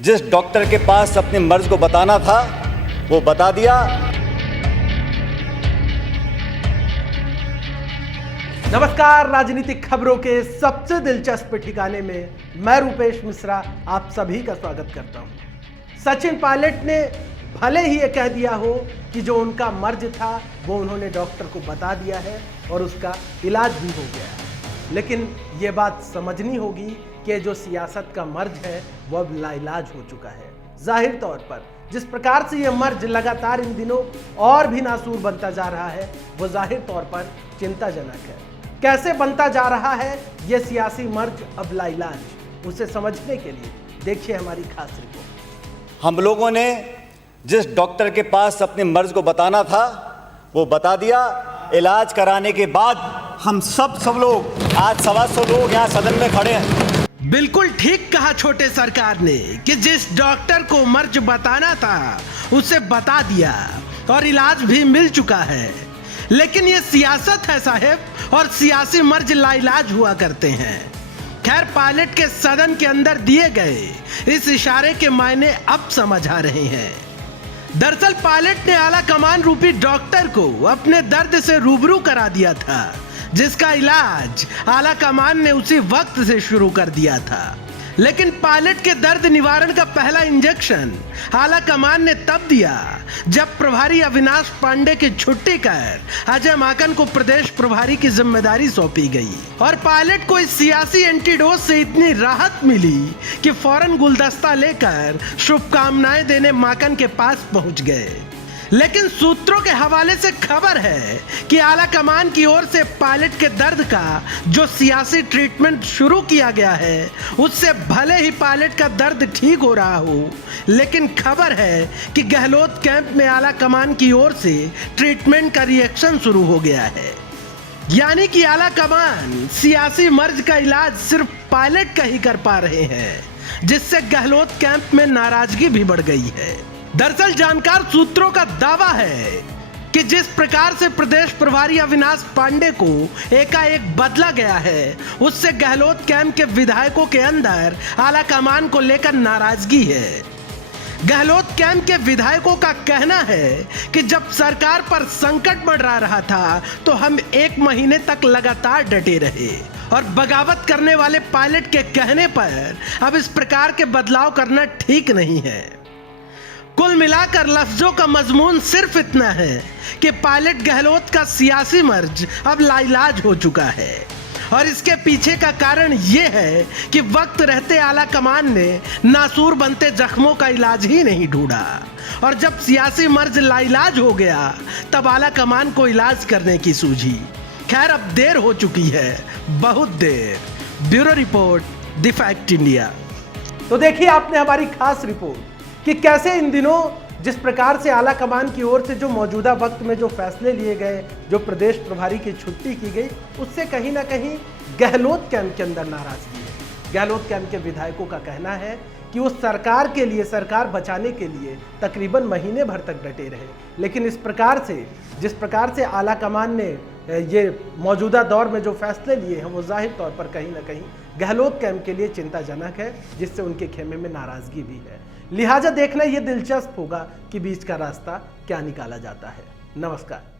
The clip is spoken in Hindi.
जिस डॉक्टर के पास अपनी मर्ज को बताना था वो बता दिया। नमस्कार, राजनीतिक खबरों के सबसे दिलचस्प ठिकाने में मैं रूपेश मिश्रा आप सभी का स्वागत करता हूं। सचिन पायलट ने भले ही ये कह दिया हो कि जो उनका मर्ज था वो उन्होंने डॉक्टर को बता दिया है और उसका इलाज भी हो गया है, लेकिन ये बात समझनी होगी कि जो सियासत का मर्ज है वो अब लाइलाज हो चुका है। जाहिर तौर पर जिस प्रकार से ये मर्ज लगातार इन दिनों और भी नासूर बनता जा रहा है वो जाहिर तौर पर चिंताजनक है। कैसे बनता जा रहा है ये सियासी मर्ज अब लाइलाज, उसे समझने के लिए देखिए हमारी खास रिपोर्ट। हम लोगों ने जिस डॉक्टर के पास अपनी मर्ज को बताना था वो बता दिया। इलाज कराने के बाद हम सब लोग आज 125 लोग यहाँ सदन में खड़े हैं। बिल्कुल ठीक कहा छोटे सरकार ने कि जिस डॉक्टर को मर्ज बताना था उसे बता दिया और इलाज भी मिल चुका है। लेकिन ये सियासत है साहब, और सियासी मर्ज लाइलाज हुआ करते हैं। खैर, पायलट के सदन के अंदर दिए गए इस इशारे के मायने अब समझ आ रहे हैं। दरअसल पायलट ने आला कमान रूपी डॉक्टर को अपने दर्द से रूबरू करा दिया था, जिसका इलाज आला कमान ने उसी वक्त से शुरू कर दिया था। लेकिन पायलट के दर्द निवारण का पहला इंजेक्शन आला कमान ने तब दिया जब प्रभारी अविनाश पांडे की छुट्टी कर अजय माकन को प्रदेश प्रभारी की जिम्मेदारी सौंपी गई और पायलट को इस सियासी एंटीडोज से इतनी राहत मिली कि फौरन गुलदस्ता लेकर शुभकामनाएं देने माकन के पास पहुंच गए। लेकिन सूत्रों के हवाले से खबर है कि आला कमान की ओर से पायलट के दर्द का जो सियासी ट्रीटमेंट शुरू किया गया है उससे भले ही पायलट का दर्द ठीक हो रहा हो, लेकिन खबर है कि गहलोत कैंप में आला कमान की ओर से ट्रीटमेंट का रिएक्शन शुरू हो गया है। यानी कि आला कमान सियासी मर्ज का इलाज सिर्फ पायलट का ही कर पा रहे हैं, जिससे गहलोत कैंप में नाराजगी भी बढ़ गई है। दरअसल जानकार सूत्रों का दावा है कि जिस प्रकार से प्रदेश प्रभारी अविनाश पांडे को एकाएक बदला गया है उससे गहलोत कैंप के विधायकों के अंदर आला कमान को लेकर नाराजगी है। गहलोत कैंप के विधायकों का कहना है कि जब सरकार पर संकट मंडरा रहा था तो हम 1 महीने तक लगातार डटे रहे और बगावत करने वाले पायलट के कहने पर अब इस प्रकार के बदलाव करना ठीक नहीं है। कुल मिलाकर लफ्जों का मजमून सिर्फ इतना है कि पायलट गहलोत का सियासी मर्ज अब लाइलाज हो चुका है और इसके पीछे का कारण यह है कि वक्त रहते आला कमान ने नासूर बनते जख्मों का इलाज ही नहीं ढूंढा और जब सियासी मर्ज लाइलाज हो गया तब आला कमान को इलाज करने की सूझी। खैर, अब देर हो चुकी है, बहुत देर। Bureau report, the fact India. तो देखिए आपने हमारी खास रिपोर्ट कि कैसे इन दिनों जिस प्रकार से आला कमान की ओर से जो मौजूदा वक्त में जो फैसले लिए गए, जो प्रदेश प्रभारी की छुट्टी की गई, उससे कहीं ना कहीं गहलोत कैंप के अंदर नाराजगी है। गहलोत कैंप के विधायकों का कहना है कि वो सरकार के लिए, सरकार बचाने के लिए तकरीबन महीने भर तक डटे रहे, लेकिन इस प्रकार से जिस प्रकार से आला कमान ने ये मौजूदा दौर में जो फैसले लिए हैं वो जाहिर तौर पर कहीं ना कहीं गहलोत कैंप के लिए चिंताजनक है, जिससे उनके खेमे में नाराजगी भी है। लिहाजा देखना ये दिलचस्प होगा कि बीच का रास्ता क्या निकाला जाता है। नमस्कार।